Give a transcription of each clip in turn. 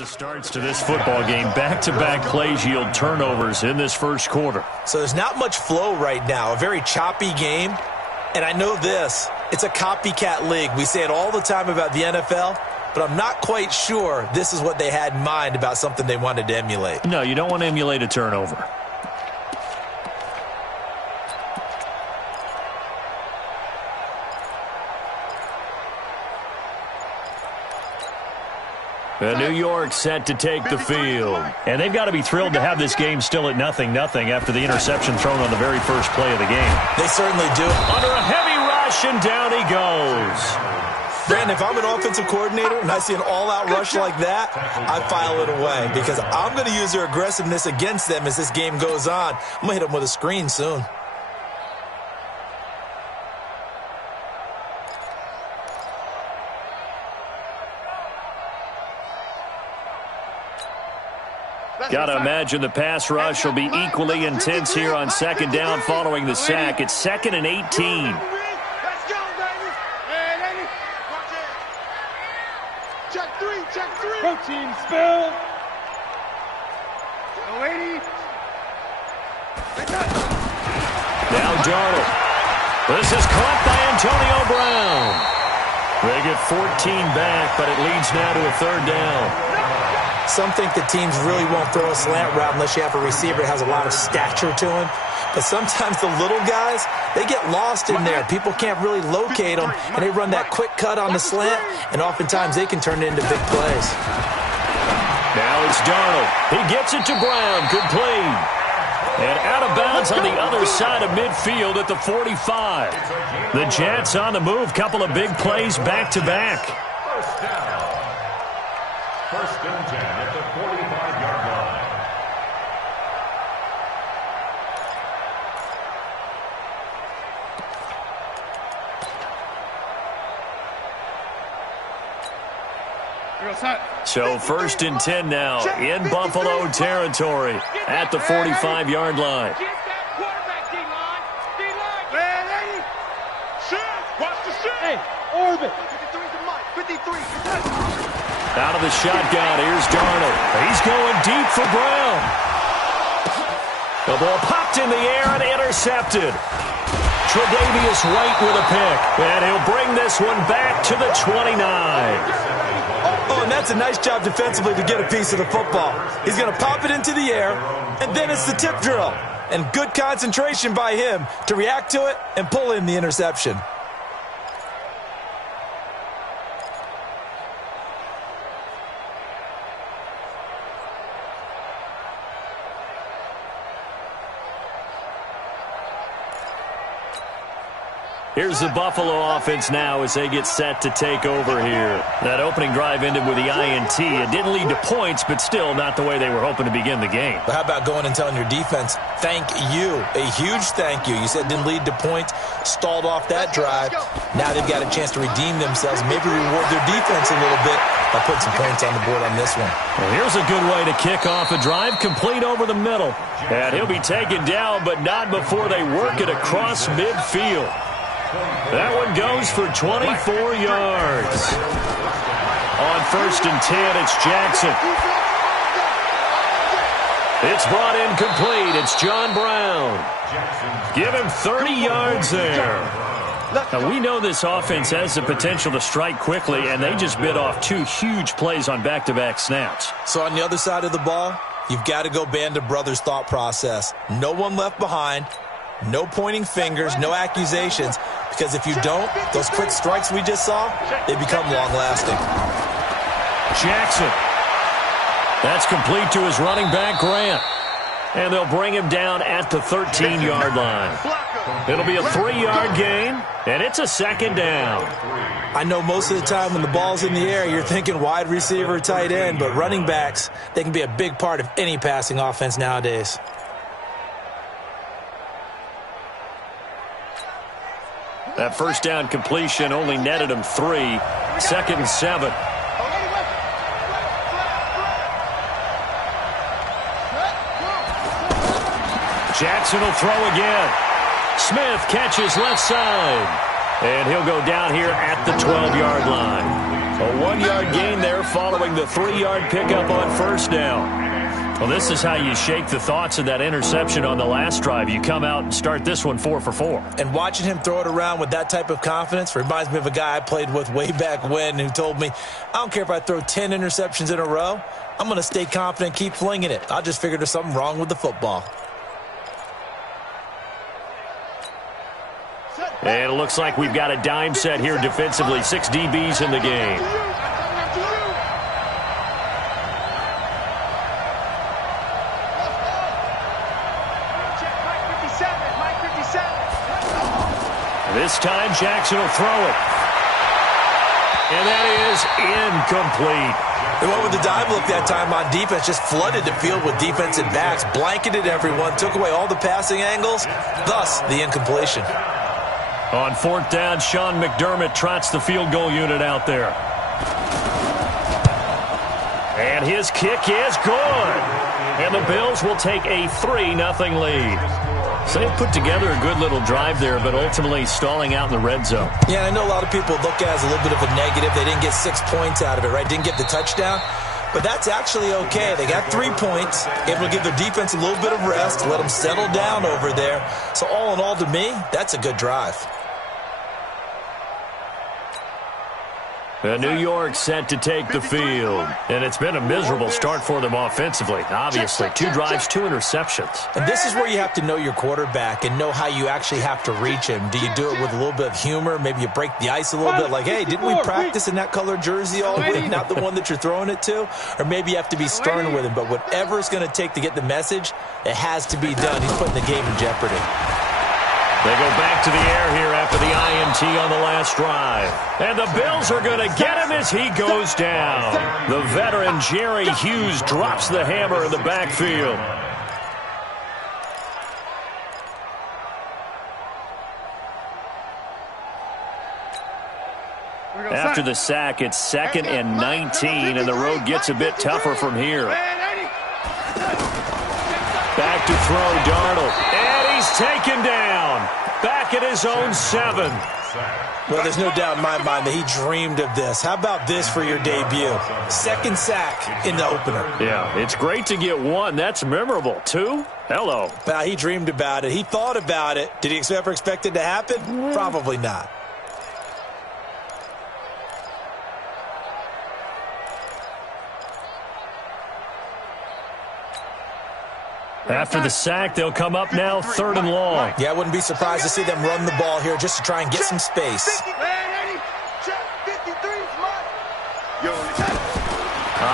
The starts to this football game. Back-to-back plays yield turnovers in this first quarter. So there's not much flow right now. A very choppy game. And I know this. It's a copycat league. We say it all the time about the NFL, but I'm not quite sure this is what they had in mind about something they wanted to emulate. No, you don't want to emulate a turnover. New York set to take the field. And they've got to be thrilled to have this game still at 0-0 after the interception thrown on the very first play of the game. They certainly do. Under a heavy rush, and down he goes. Brandon, if I'm an offensive coordinator and I see an all-out rush like that, I file it away because I'm going to use their aggressiveness against them as this game goes on. I'm going to hit them with a screen soon. Got to imagine the pass rush will be equally intense here on second down following the sack. It's 2nd and 18. Let's go, baby. Hey, lady. Watch it. Check three. Protein spill. Go, lady. Now Darnold. This is caught by Antonio Brown. They get 14 back, but it leads now to a 3rd down. Some think the teams really won't throw a slant route unless you have a receiver that has a lot of stature to him. But sometimes the little guys, they get lost in there. People can't really locate them, and they run that quick cut on the slant, and oftentimes they can turn it into big plays. Now it's Darnold. He gets it to Brown. Good play. And out of bounds on the other side of midfield at the 45. The Jets on the move. Couple of big plays back-to-back. First and 10 at the 45-yard line. So 1st and 10 now in Buffalo territory at the 45-yard line. Hey, orbit. 53. Out of the shotgun, here's Darnold. He's going deep for Brown. The ball popped in the air and intercepted. Tre'Davious White with a pick, and he'll bring this one back to the 29. Oh, and that's a nice job defensively to get a piece of the football. He's going to pop it into the air, and then it's the tip drill. And good concentration by him to react to it and pull in the interception. Here's the Buffalo offense now as they get set to take over here. That opening drive ended with the INT. It didn't lead to points, but still not the way they were hoping to begin the game. But how about going and telling your defense, thank you, a huge thank you. You said it didn't lead to points, stalled off that drive. Now they've got a chance to redeem themselves, maybe reward their defense a little bit by putting some points on the board on this one. Well, here's a good way to kick off a drive, complete over the middle. And he'll be taken down, but not before they work it across midfield. That one goes for 24 yards. On 1st and 10, it's Jackson. It's brought in complete. It's John Brown. Give him 30 yards there. Now, we know this offense has the potential to strike quickly, and they just bit off 2 huge plays on back-to-back snaps. So on the other side of the ball, you've got to go band of brothers thought process. No one left behind. No pointing fingers, no accusations, because if you don't, those quick strikes we just saw, they become long-lasting. Jackson. That's complete to his running back, Grant. And they'll bring him down at the 13-yard line. It'll be a 3-yard gain, and it's a 2nd down. I know most of the time when the ball's in the air, you're thinking wide receiver, tight end, but running backs, they can be a big part of any passing offense nowadays. That first down completion only netted him 3. 2nd and 7. Jackson will throw again. Smith catches left side. And he'll go down here at the 12-yard line. A 1-yard gain there there following the 3-yard pickup on first down. Well, this is how you shake the thoughts of that interception on the last drive. You come out and start this one 4 for 4. And watching him throw it around with that type of confidence reminds me of a guy I played with way back when who told me, I don't care if I throw 10 interceptions in a row. I'm going to stay confident and keep flinging it. I just figured there's something wrong with the football. And it looks like we've got a dime set here defensively. 6 DBs in the game. This time, Jackson will throw it. And that is incomplete. The one with the dive look that time on defense just flooded the field with defensive backs, blanketed everyone, took away all the passing angles, thus the incompletion. On 4th down, Sean McDermott trots the field goal unit out there. And his kick is good. And the Bills will take a 3-0 lead. So they put together a good little drive there, but ultimately stalling out in the red zone. Yeah, I know a lot of people look at it as a little bit of a negative. They didn't get 6 points out of it, right? Didn't get the touchdown. But that's actually okay. They got 3 points, able to give their defense a little bit of rest, let them settle down over there. So all in all, to me, that's a good drive. New York set to take the field. And it's been a miserable start for them offensively. Obviously, 2 drives, 2 interceptions. And this is where you have to know your quarterback and know how you actually have to reach him. Do you do it with a little bit of humor? Maybe you break the ice a little bit like, hey, didn't we practice in that color jersey all week? Not the one that you're throwing it to? Or maybe you have to be stern with him. But whatever it's going to take to get the message, it has to be done. He's putting the game in jeopardy. They go back to the air here after the INT on the last drive. And the Bills are going to get him as he goes down. The veteran Jerry Hughes drops the hammer in the backfield. After the sack, it's 2nd and 19, and the road gets a bit tougher from here. Back to throw, Darnold. And he's taken down. Back at his own 7. Well, there's no doubt in my mind that he dreamed of this. How about this for your debut? 2nd sack in the opener. Yeah, it's great to get 1. That's memorable. 2? Hello. Well, he dreamed about it. He thought about it. Did he ever expect it to happen? Probably not. After the sack, they'll come up now 3rd and long. Yeah, I wouldn't be surprised to see them run the ball here just to try and get some space.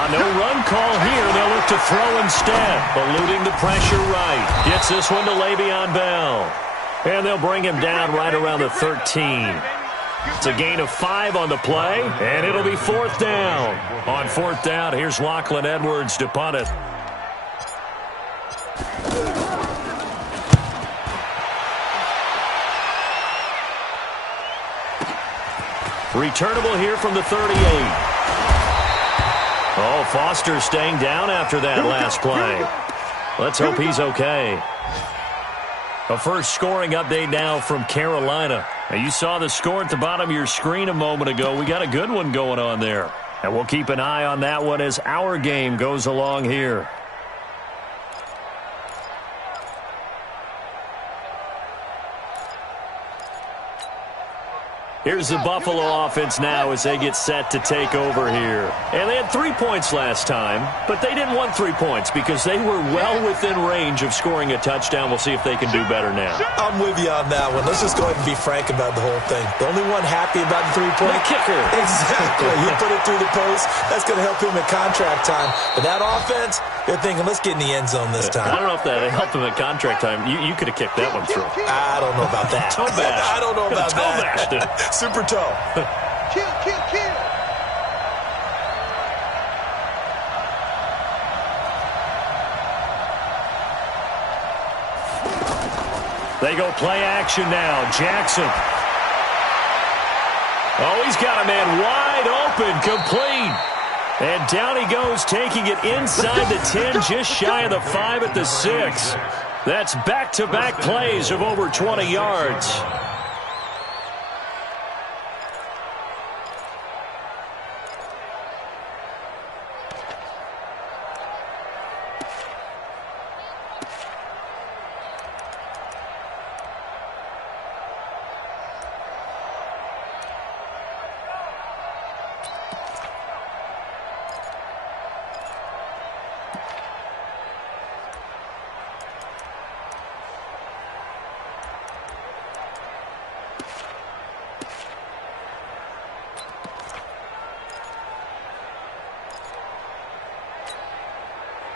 No run call here. They'll look to throw instead. Eluding the pressure right. Gets this one to Le'Veon Bell. And they'll bring him down right around the 13. It's a gain of 5 on the play, and it'll be 4th down. On 4th down, here's Lachlan Edwards to punt it. Returnable here from the 38. Oh, Foster staying down after that last play. Let's hope he's okay. A first scoring update now from Carolina. Now, you saw the score at the bottom of your screen a moment ago. We got a good one going on there. And we'll keep an eye on that one as our game goes along here. Here's the Buffalo offense now as they get set to take over here. And they had 3 points last time, but they didn't want 3 points because they were well within range of scoring a touchdown. We'll see if they can do better now. I'm with you on that one. Let's just go ahead and be frank about the whole thing. The only one happy about the 3-point? The kicker. Exactly. You put it through the post. That's going to help him at contract time. But that offense, they're thinking, let's get in the end zone this time. I don't know if that helped him at contract time. You could have kicked that one through. I don't know about that. Toe bash. I don't know about that. Toe bashed it. Super toe. Kill, kill, kill. They go play action now. Jackson. Oh, he's got a man wide open, complete. And down he goes, taking it inside the 10, just shy of the 5 at the 6. That's back-to-back plays of over 20 yards.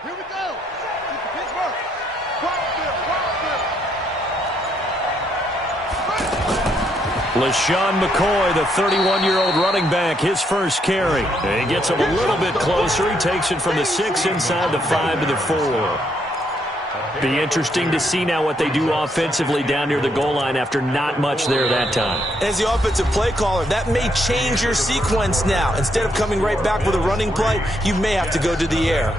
Here we go. Pittsburgh. LaShawn McCoy, the 31-year-old running back, his first carry. He gets him a little bit closer. He takes it from the 6 inside the 5 to the 4. Be interesting to see now what they do offensively down near the goal line after not much there that time. As the offensive play caller, that may change your sequence now. Instead of coming right back with a running play, you may have to go to the air.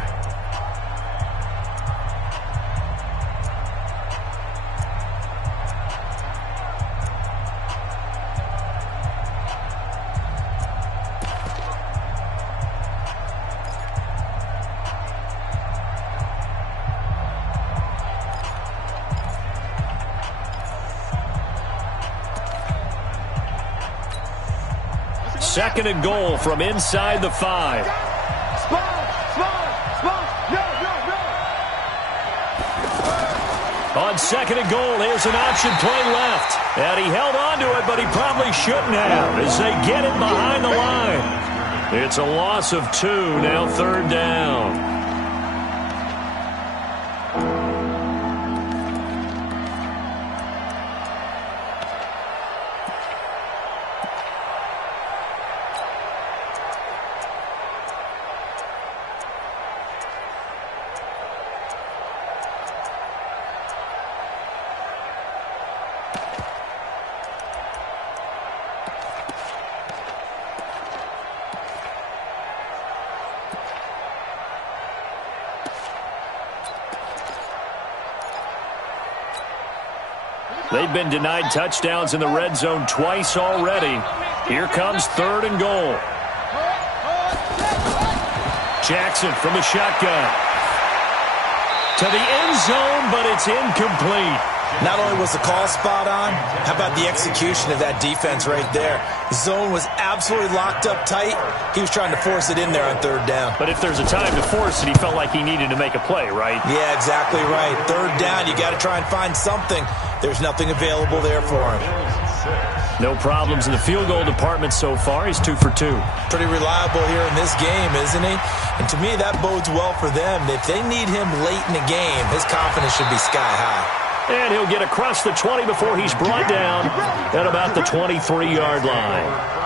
Second and goal from inside the 5. On second and goal, here's an option play left. And he held on to it, but he probably shouldn't have as they get it behind the line. It's a loss of 2, now third down. They've been denied touchdowns in the red zone twice already. Here comes third and goal. Jackson from the shotgun. To the end zone, but it's incomplete. Not only was the call spot on, how about the execution of that defense right there? The zone was absolutely locked up tight. He was trying to force it in there on third down. But if there's a time to force it, he felt like he needed to make a play, right? Yeah, exactly right. Third down, you got to try and find something. There's nothing available there for him. No problems in the field goal department so far. He's 2 for 2. Pretty reliable here in this game, isn't he? And to me, that bodes well for them. If they need him late in the game, his confidence should be sky high. And he'll get across the 20 before he's brought down at about the 23-yard line.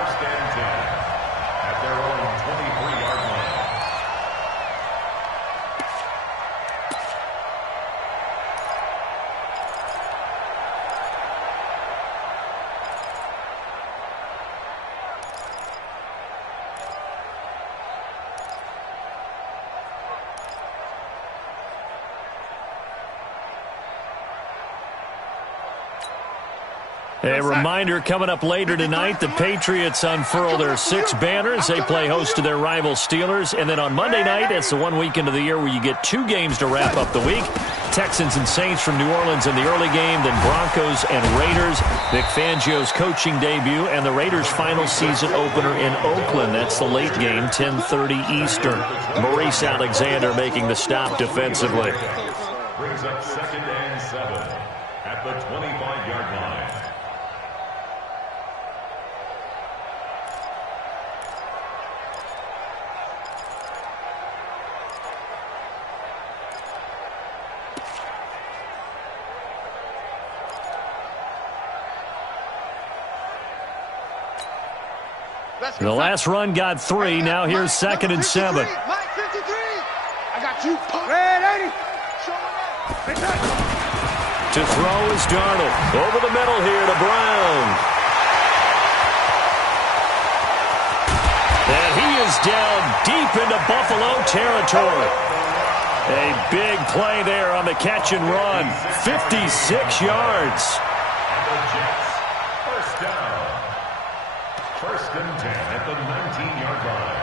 A reminder, coming up later tonight, the Patriots unfurl their 6 banners. They play host to their rival Steelers. And then on Monday night, it's the one weekend of the year where you get 2 games to wrap up the week. Texans and Saints from New Orleans in the early game, then Broncos and Raiders. Vic Fangio's coaching debut and the Raiders' final season opener in Oakland. That's the late game, 10:30 Eastern. Maurice Alexander making the stop defensively. Brings up 2nd and 7 at the 25-yard line. The last run got 3. Now here's 2nd and 7. Mike 53. I got you. Red 80. To throw is Darnold. Over the middle here to Brown. And he is down deep into Buffalo territory. A big play there on the catch and run. 56 yards. And the Jets, first down. 1st and 10 at the 19-yard line.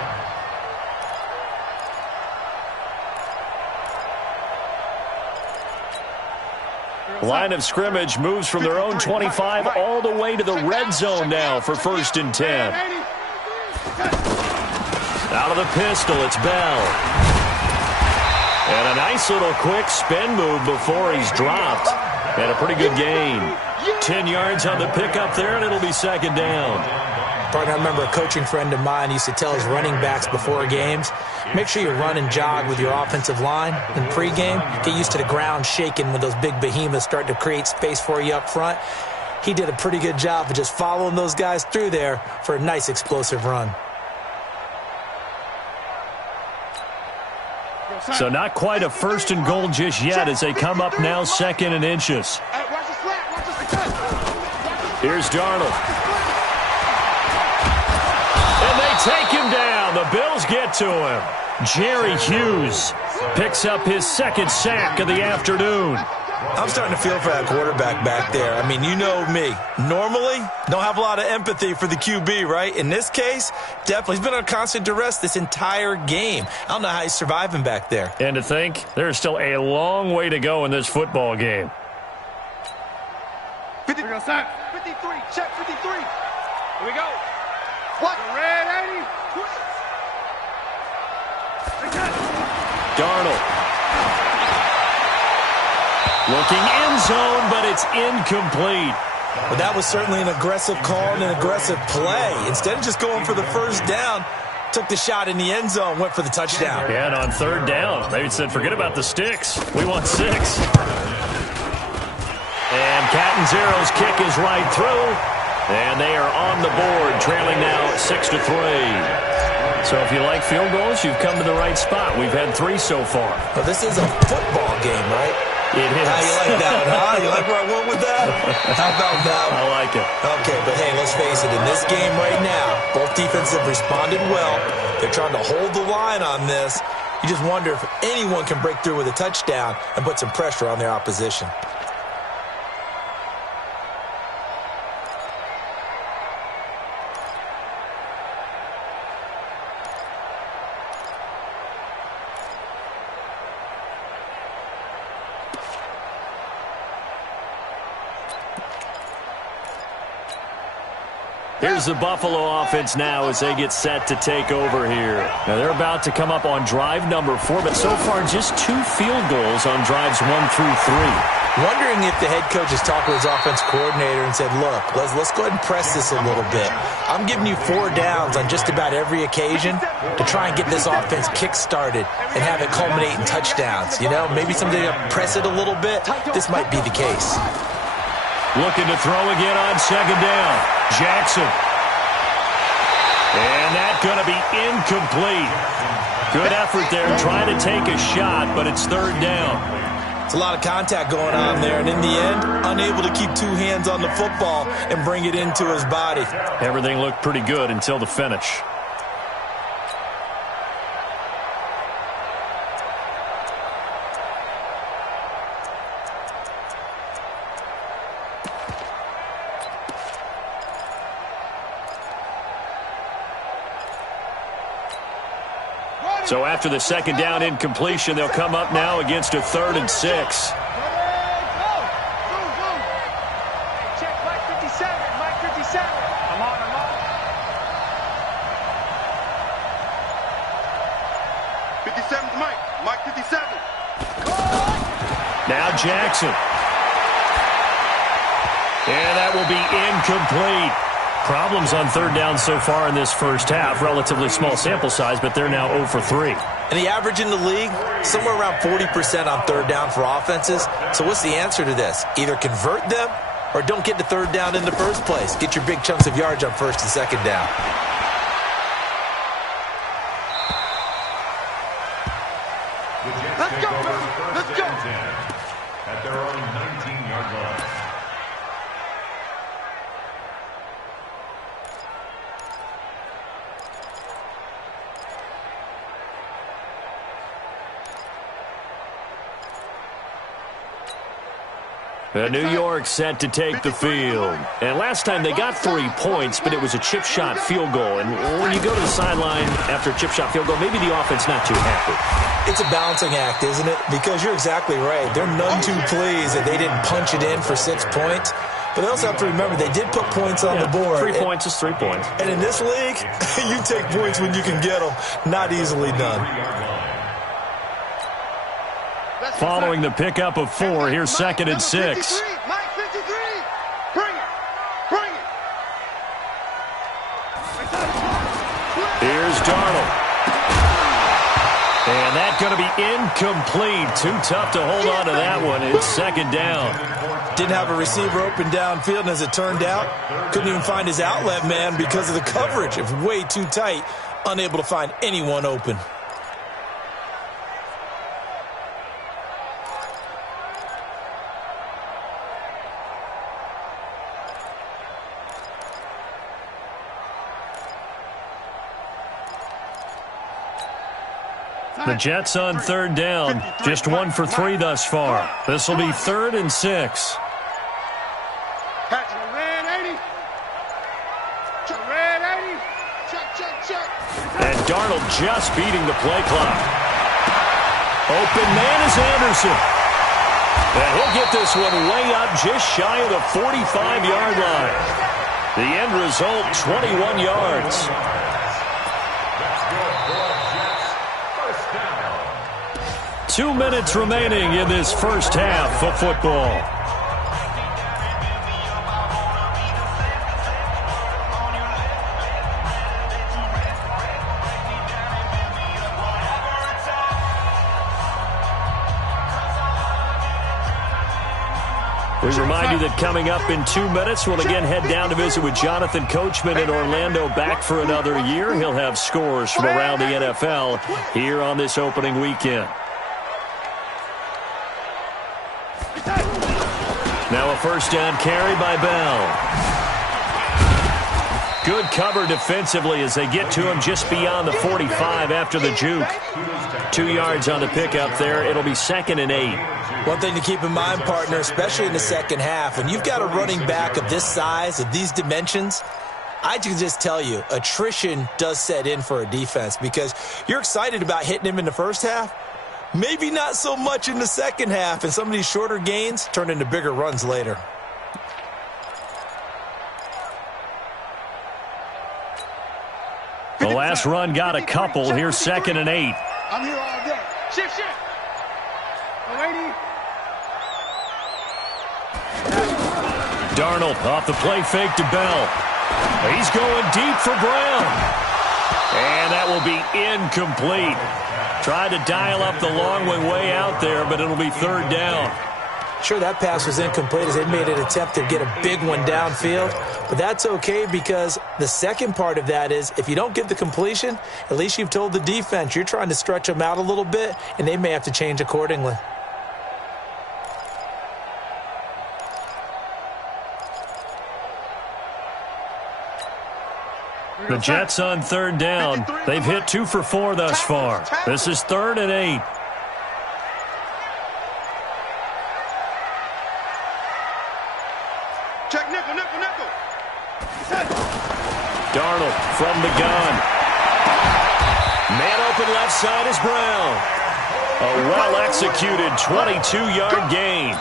Line of scrimmage moves from their own 25 all the way to the red zone now for 1st and 10. Out of the pistol, it's Bell. And a nice little quick spin move before he's dropped. And a pretty good gain. 10 yards on the pickup there, and it'll be 2nd down. Partner, I remember a coaching friend of mine used to tell his running backs before games, make sure you run and jog with your offensive line in pregame. Get used to the ground shaking when those big behemoths start to create space for you up front. He did a pretty good job of just following those guys through there for a nice explosive run. So not quite a 1st and goal just yet as they come up now 2nd and inches. Here's Darnold. And they take him down. The Bills get to him. Jerry Hughes picks up his 2nd sack of the afternoon. I'm starting to feel for that quarterback back there. I mean, you know me. Normally, don't have a lot of empathy for the QB, right? In this case, definitely. He's been on constant duress this entire game. I don't know how he's surviving back there. And to think, there's still a long way to go in this football game. 53, check 53. Here we go. What? Red 80. Darnold. Looking end zone, but it's incomplete. Well, that was certainly an aggressive call and an aggressive play. Instead of just going for the first down, took the shot in the end zone, went for the touchdown. Yeah, and on 3rd down, they said, forget about the sticks. We want 6. And Catanzero's kick is right through. And they are on the board, trailing now 6-3. So if you like field goals, you've come to the right spot. We've had 3 so far. Well, this is a football game, right? It is. How you like that one, huh? You like where I went with that? How about that one? I like it. Okay, but hey, let's face it. In this game right now, both defenses have responded well. They're trying to hold the line on this. You just wonder if anyone can break through with a touchdown and put some pressure on their opposition. Here's the Buffalo offense now as they get set to take over here. Now they're about to come up on drive number 4, but so far just 2 field goals on drives 1 through 3. Wondering if the head coach has talked with his offense coordinator and said, look, let's go ahead and press this a little bit. I'm giving you 4 downs on just about every occasion to try and get this offense kick-started and have it culminate in touchdowns. You know, maybe somebody to press it a little bit. This might be the case. Looking to throw again on 2nd down. Jackson. And that's going to be incomplete. Good effort there trying to take a shot, but it's 3rd down. It's a lot of contact going on there, and in the end, unable to keep 2 hands on the football and bring it into his body. Everything looked pretty good until the finish. So after the 2nd down incompletion, they'll come up now against a 3rd and 6. Check Mike 57. Mike 57. I'm on. 57's Mike. Mike 57. Now Jackson. And that will be incomplete. Problems on 3rd down so far in this first half. Relatively small sample size, but they're now 0 for 3. And the average in the league, somewhere around 40% on 3rd down for offenses. So what's the answer to this? Either convert them or don't get to 3rd down in the first place. Get your big chunks of yards on 1st and 2nd down. Let's go, let's go. At their own 19-yard line. New York set to take the field. And last time they got 3 points, but it was a chip shot field goal. And when you go to the sideline after a chip shot field goal, maybe the offense not too happy. It's a balancing act, isn't it? Because you're exactly right. They're none too pleased that they didn't punch it in for 6 points. But they also have to remember they did put points on the board. 3 points is 3 points. And in this league, you take points when you can get them. Not easily done. Following the pickup of 4, here's 2nd and 6. Mike 53. Bring it. Darnold. And that's going to be incomplete. Too tough to hold on to that one. It's second down. Didn't have a receiver open downfield, and as it turned out, couldn't even find his outlet man because of the coverage. It was way too tight, unable to find anyone open. The Jets on third down. Just 1 for 3 thus far. This will be 3rd and 6. And Darnold just beating the play clock. Open man is Anderson. And he'll get this one way up just shy of the 45-yard line. The end result, 21 yards. 2 minutes remaining in this first half of football. We remind you that coming up in 2 minutes, we'll again head down to visit with Jonathan Coachman in Orlando, back for another year. He'll have scores from around the NFL here on this opening weekend. Now a first down carry by Bell. Good cover defensively as they get to him just beyond the 45 after the juke. 2 yards on the pickup there. It'll be 2nd and 8. One thing to keep in mind, partner, especially in the second half, when you've got a running back of this size, of these dimensions, I can just tell you, attrition does set in for a defense because you're excited about hitting him in the first half. Maybe not so much in the second half, and some of these shorter gains turn into bigger runs later. The last run got a couple. Here's 2nd and 8. I'm here all day. Shift. Darnold off the play fake to Bell. He's going deep for Brown. And that will be incomplete. Tried to dial up the long way out there, but it'll be 3rd down. Sure, that pass was incomplete as they made an attempt to get a big one downfield. But that's okay because the second part of that is if you don't get the completion, at least you've told the defense you're trying to stretch them out a little bit, and they may have to change accordingly. The Jets on 3rd down. They've hit 2 for 4 thus far. This is 3rd and 8. Check nickel. Darnold from the gun. Man open left side is Brown. A well-executed 22-yard gain.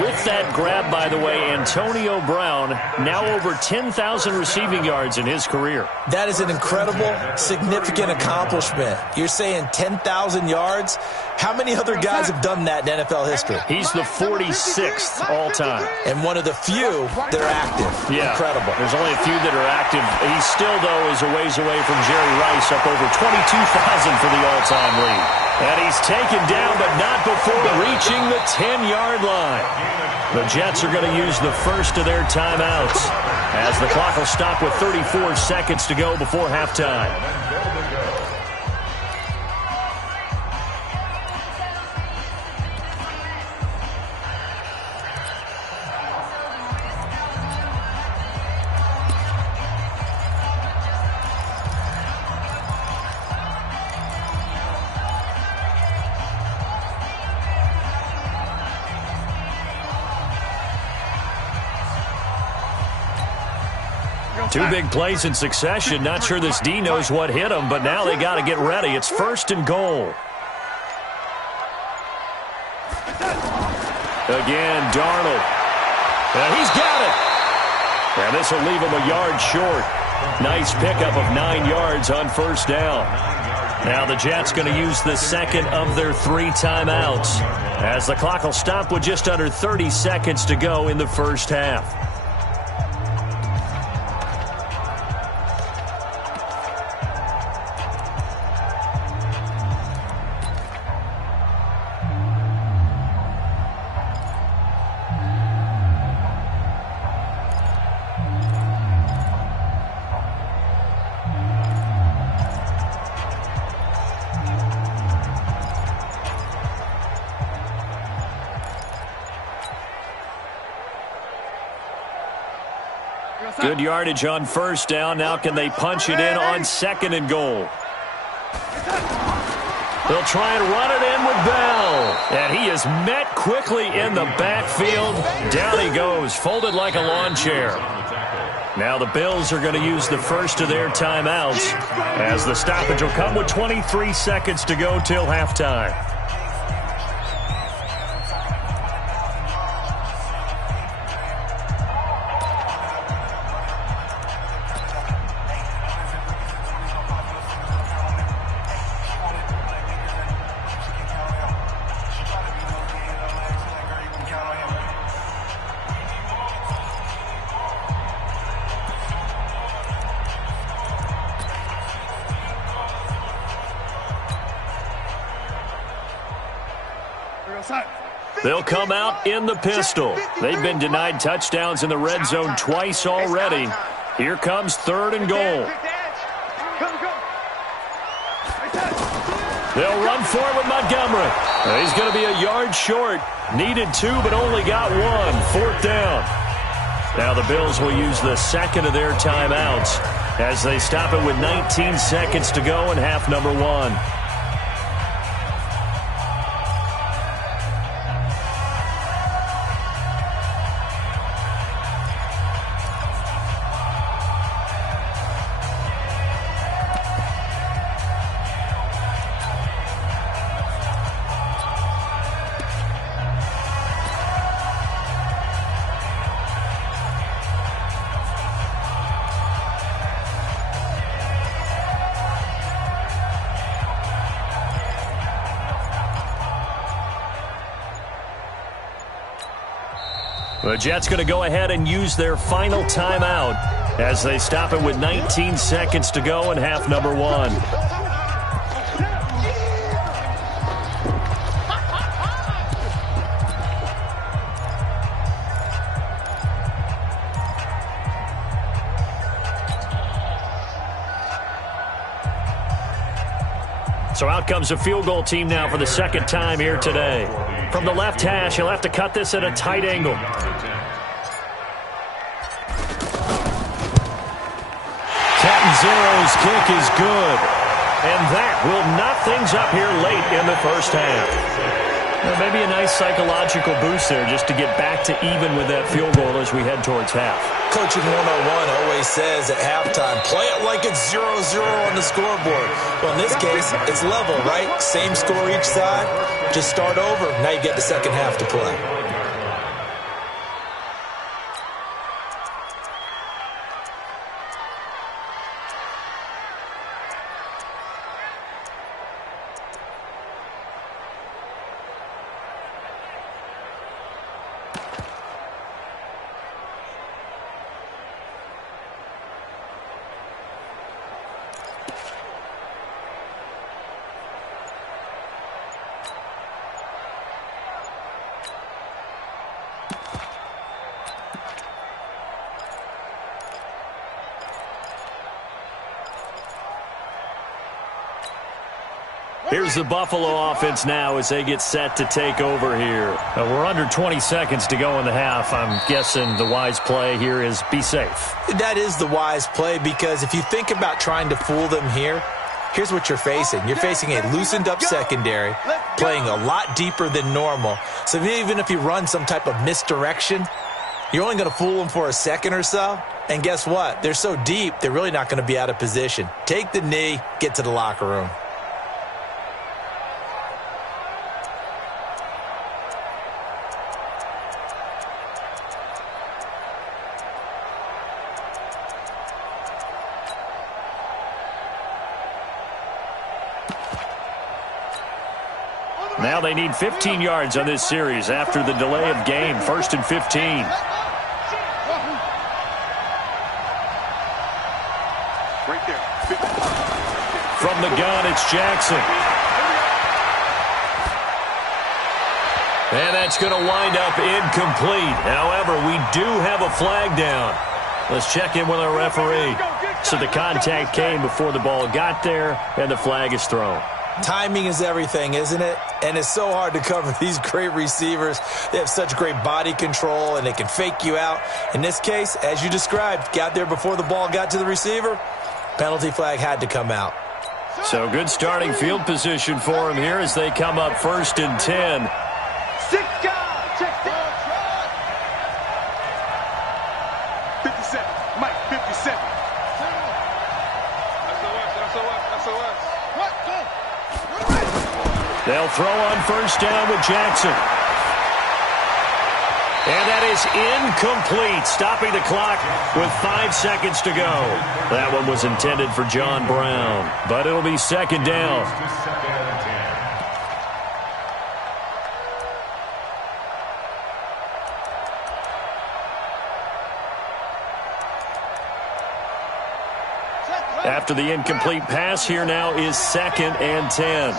With that grab, by the way, Antonio Brown now over 10,000 receiving yards in his career. That is an incredible, significant accomplishment. You're saying 10,000 yards? How many other guys have done that in NFL history? He's the 46th all-time. And one of the few that are active. Yeah, incredible. There's only a few that are active. He still, though, is a ways away from Jerry Rice, up over 22,000 for the all-time lead. And he's taken down, but not before reaching the 10-yard line. The Jets are going to use the first of their timeouts as the clock will stop with 34 seconds to go before halftime. Two big plays in succession. Not sure this D knows what hit him, but now they got to get ready. It's 1st and goal. Again, Darnold. And he's got it. And this will leave him a yard short. Nice pickup of 9 yards on 1st down. Now the Jets going to use the second of their 3 timeouts as the clock will stop with just under 30 seconds to go in the first half. Good yardage on first down. Now can they punch it in on 2nd and goal? They'll try and run it in with Bell. And he is met quickly in the backfield. Down he goes, folded like a lawn chair. Now the Bills are going to use the first of their timeouts as the stoppage will come with 23 seconds to go till halftime. They'll come out in the pistol. They've been denied touchdowns in the red zone twice already. Here comes 3rd and goal. They'll run for it with Montgomery. He's going to be a yard short. Needed 2, but only got 1. 4th down. Now the Bills will use the second of their timeouts as they stop it with 19 seconds to go in half number 1. The Jets going to go ahead and use their final timeout as they stop it with 19 seconds to go in half number 1. So out comes a field goal team now for the second time here today. From the left hash, he'll have to cut this at a tight angle. Cat and Zero's kick is good. And that will knock things up here late in the first half. Well, maybe a nice psychological boost there just to get back to even with that field goal as we head towards half. Coaching 101 always says at halftime, play it like it's 0-0 on the scoreboard. Well, in this case, it's level, right? Same score each side. Just start over. Now you get the second half to play. Here's the Buffalo offense now as they get set to take over here. We're under 20 seconds to go in the half. I'm guessing the wise play here is be safe. That is the wise play because if you think about trying to fool them here, here's what you're facing. You're facing a loosened up secondary, playing a lot deeper than normal. So even if you run some type of misdirection, you're only going to fool them for a second or so. And guess what? They're so deep, they're really not going to be out of position. Take the knee, get to the locker room. Now they need 15 yards on this series after the delay of game. 1st and 15. Right there. From the gun, it's Jackson. And that's going to wind up incomplete. However, we do have a flag down. Let's check in with our referee. So the contact came before the ball got there, and the flag is thrown. Timing is everything, isn't it? And it's so hard to cover these great receivers. They have such great body control, and they can fake you out. In this case, as you described, got there before the ball got to the receiver. Penalty flag had to come out. So good starting field position for him here as they come up 1st and 10. 6 guys. Check 57. Mike, 57. SOS. What? Go. They'll throw on 1st down with Jackson. And that is incomplete, stopping the clock with 5 seconds to go. That one was intended for John Brown, but it'll be 2nd down. After the incomplete pass, here now is 2nd and 10.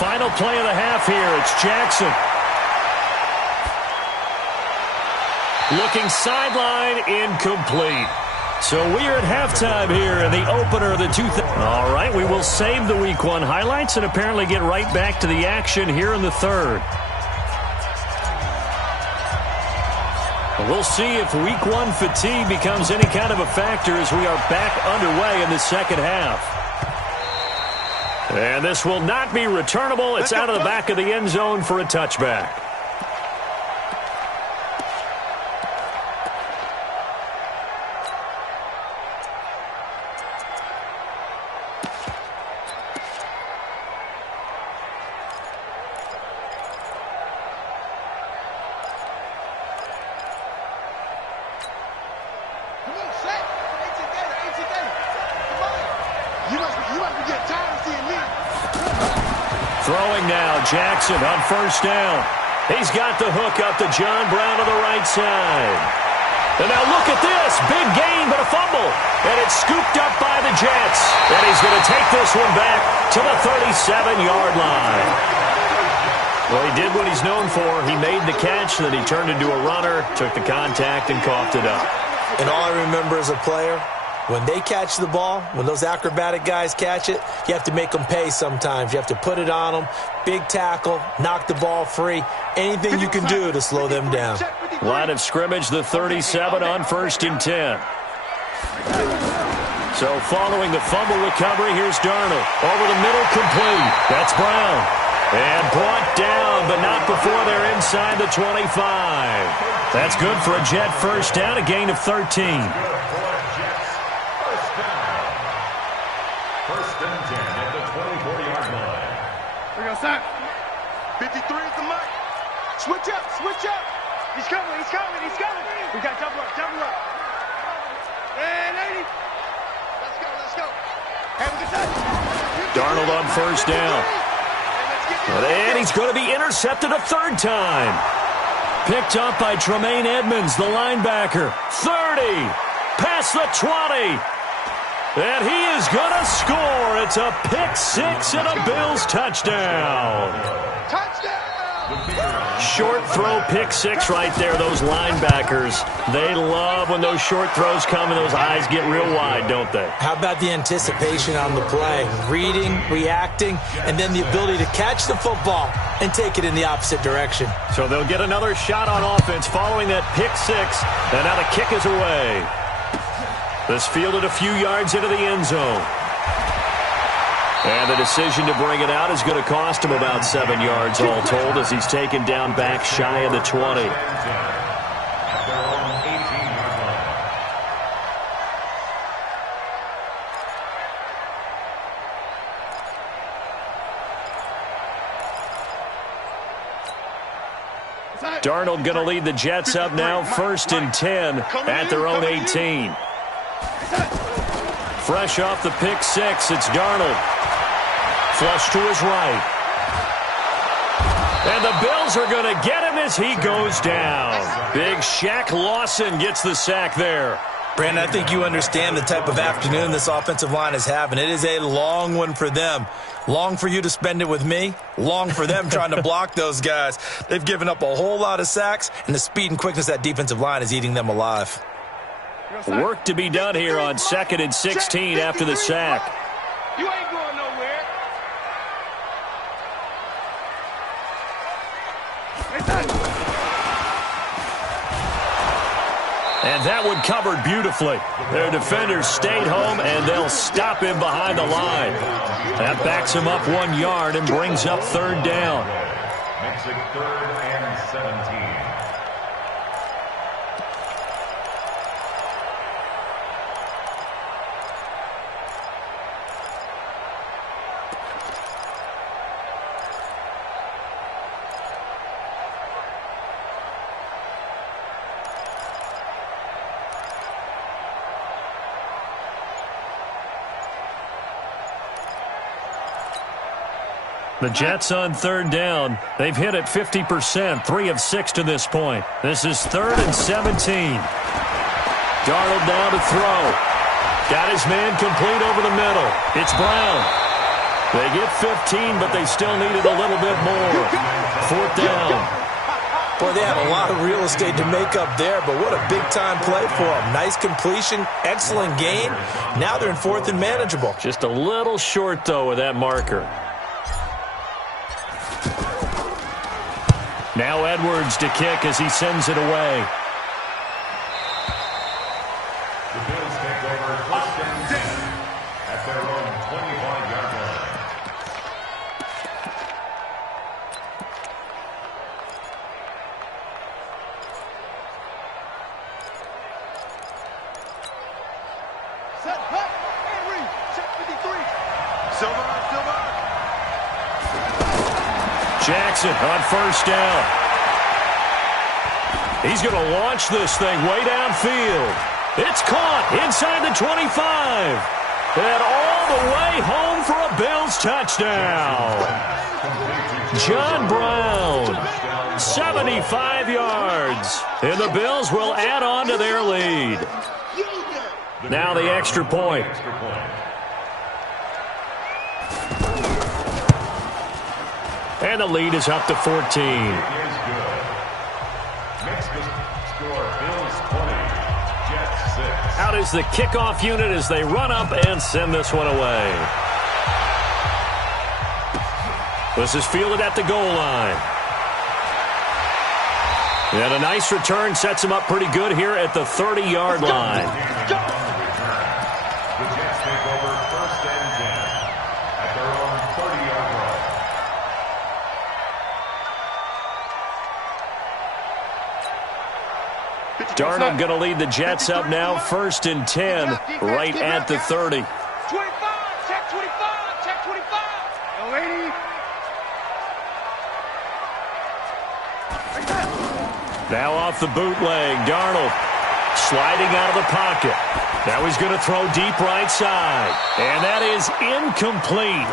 Final play of the half here. It's Jackson. Looking sideline, incomplete. So we are at halftime here in the opener of the All right, we will save the Week 1 highlights and apparently get right back to the action here in the 3rd. We'll see if Week 1 fatigue becomes any kind of a factor as we are back underway in the 2nd half. And this will not be returnable. It's out of the back of the end zone for a touchback. Throwing now, Jackson on 1st down. He's got the hook up to John Brown on the right side. And now look at this. Big gain, but a fumble. And it's scooped up by the Jets. And he's going to take this one back to the 37-yard line. Well, he did what he's known for. He made the catch, then he turned into a runner, took the contact, and coughed it up. And all I remember as a player, when they catch the ball, when those acrobatic guys catch it, you have to make them pay sometimes. You have to put it on them. Big tackle, knock the ball free. Anything you can do to slow them down. Line of scrimmage, the 37 on 1st and 10. So following the fumble recovery, here's Darnold. Over the middle, complete. That's Brown. And brought down, but not before they're inside the 25. That's good for a Jet 1st down, a gain of 13. Sack. 53 is the mark. Switch up. He's coming. We got double up. And 80. Let's go. Have a good time. Darnold on 1st down. And he's going to be intercepted a 3rd time. Picked up by Tremaine Edmonds, the linebacker. 30. Past the 20. And he is going to score. It's a pick 6 and a Bills touchdown. Short throw, pick 6 right there. Those linebackers, they love when those short throws come and those eyes get real wide, don't they? How about the anticipation on the play? Reading, reacting, and then the ability to catch the football and take it in the opposite direction. So they'll get another shot on offense following that pick 6. And now the kick is away. This fielded a few yards into the end zone. And the decision to bring it out is going to cost him about 7 yards all told as he's taken down back shy of the 20. Darnold going to lead the Jets up now, 1st and 10 at their own 18. Fresh off the pick 6, it's Darnold. Flush to his right. And the Bills are going to get him as he goes down. Big Shaq Lawson gets the sack there. Brandon, I think you understand the type of afternoon this offensive line is having. It is a long one for them. Long for you to spend it with me. Long for them trying to block those guys. They've given up a whole lot of sacks, and the speed and quickness of that defensive line is eating them alive. Work to be done here on 2nd and 16 after the sack. You ain't going nowhere. And that one covered beautifully. Their defenders stayed home, and they'll stop him behind the line. That backs him up 1 yard and brings up 3rd down. Makes it 3rd and 17. The Jets on 3rd down. They've hit it 50%, 3 of 6 to this point. This is 3rd and 17. Darnold down to throw. Got his man complete over the middle. It's Brown. They get 15, but they still needed a little bit more. 4th down. Boy, they had a lot of real estate to make up there, but what a big-time play for them. Nice completion, excellent game. Now they're in 4th and manageable. Just a little short, though, with that marker. Now Edwards to kick as he sends it away. The Bills take over 1st and 10 at their own 25-yard line. Set, hut, and read. Check 53. Silver. Jackson on 1st down. He's going to launch this thing way downfield. It's caught inside the 25. And all the way home for a Bills touchdown. John Brown, 75 yards. And the Bills will add on to their lead. Now the extra point. And the lead is up to 14. Out is the kickoff unit as they run up and send this one away. This is fielded at the goal line. And a nice return sets him up pretty good here at the 30-yard line. The Jets take over 1st and 10 at their own 30-yard line. Darnold going to lead the Jets up now, 1st and 10, right at the 30. 25, check 25, check 25. No, lady. Now off the bootleg, Darnold sliding out of the pocket. Now he's going to throw deep right side. And that is incomplete.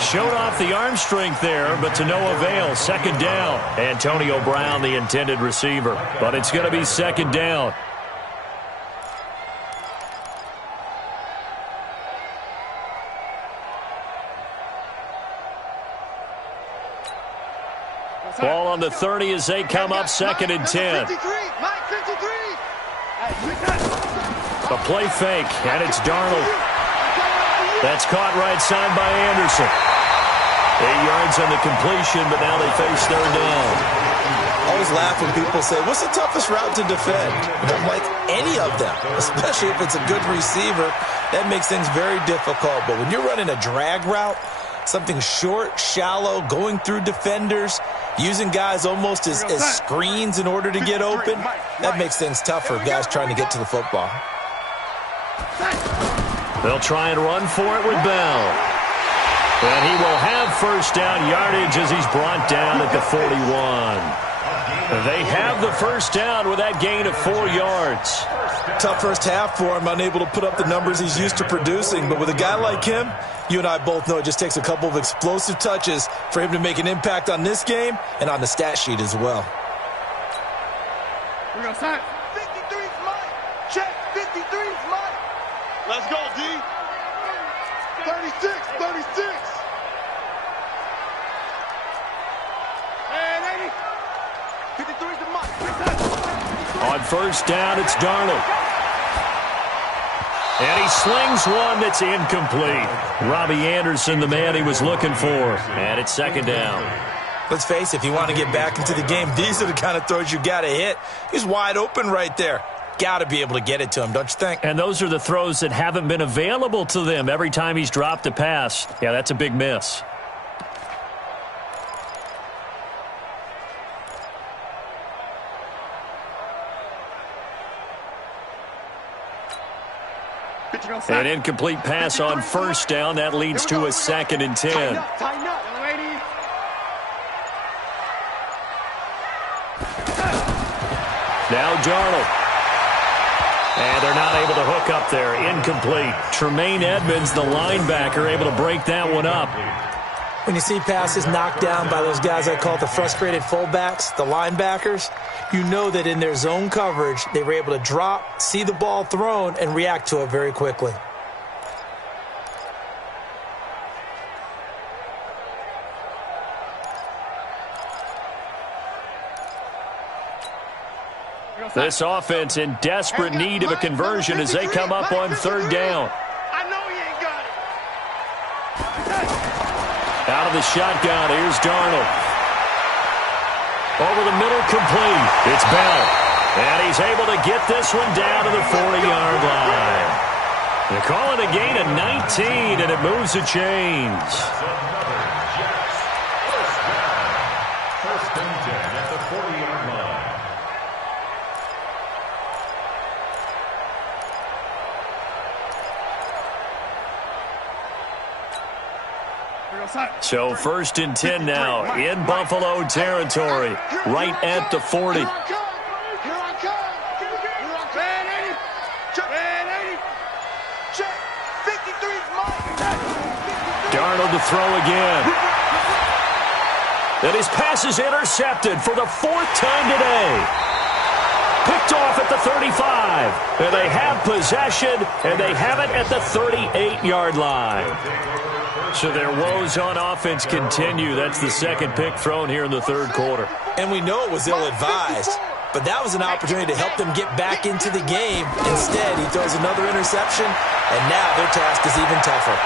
Showed off the arm strength there, but to no avail. 2nd down. Antonio Brown, the intended receiver. But it's going to be 2nd down. Ball on the 30 as they come up 2nd and 10. 53, Mike 53. A play fake, and it's Darnold. That's caught right side by Anderson. 8 yards on the completion, but now they face 3rd down. I always laugh when people say, what's the toughest route to defend? And I'm like, any of them, especially if it's a good receiver. That makes things very difficult. But when you're running a drag route, something short, shallow, going through defenders, using guys almost as screens in order to get open, that makes things tough for guys trying to get to the football. They'll try and run for it with Bell. And he will have 1st down yardage as he's brought down at the 41. They have the 1st down with that gain of 4 yards. Tough first half for him, unable to put up the numbers he's used to producing. But with a guy like him, you and I both know it just takes a couple of explosive touches for him to make an impact on this game and on the stat sheet as well. We're going to sign. 53's Mike. Check. 53's mine. Let's go, D. 36, 36. And 80. 53's the mine. On first down, it's Darnold. And he slings one that's incomplete. Robbie Anderson, the man he was looking for. And it's second down. Let's face it, if you want to get back into the game, these are the kind of throws you got to hit. He's wide open right there. Got to be able to get it to him, don't you think? And those are the throws that haven't been available to them every time he's dropped a pass. Yeah, that's a big miss. An incomplete pass on first down. That leads to a 2nd and 10. Tighten up, ladies. Now Darnold. And they're not able to hook up there. Incomplete. Tremaine Edmonds, the linebacker, able to break that one up. When you see passes knocked down by those guys I call the frustrated fullbacks, the linebackers, you know that in their zone coverage, they were able to drop, see the ball thrown, and react to it very quickly. This offense in desperate need of a conversion as they come up on third down. I know he ain't got it. Out of the shotgun, here's Darnold. Over the middle, complete. It's Bell. And he's able to get this one down to the 40-yard line. They call it a gain of 19, and it moves the chains. First and 10 at the 40-yard line. So first and 10 now in Buffalo territory, right at the 40. Here I come. Man 80. Man 80. Check. 53's mine. Darnold to throw again. And his pass is intercepted for the 4th time today. Picked off at the 35. And they have possession, and they have it at the 38-yard line. So their woes on offense continue. That's the 2nd pick thrown here in the 3rd quarter. And we know it was ill-advised, but that was an opportunity to help them get back into the game. Instead, he throws another interception, and now their task is even tougher.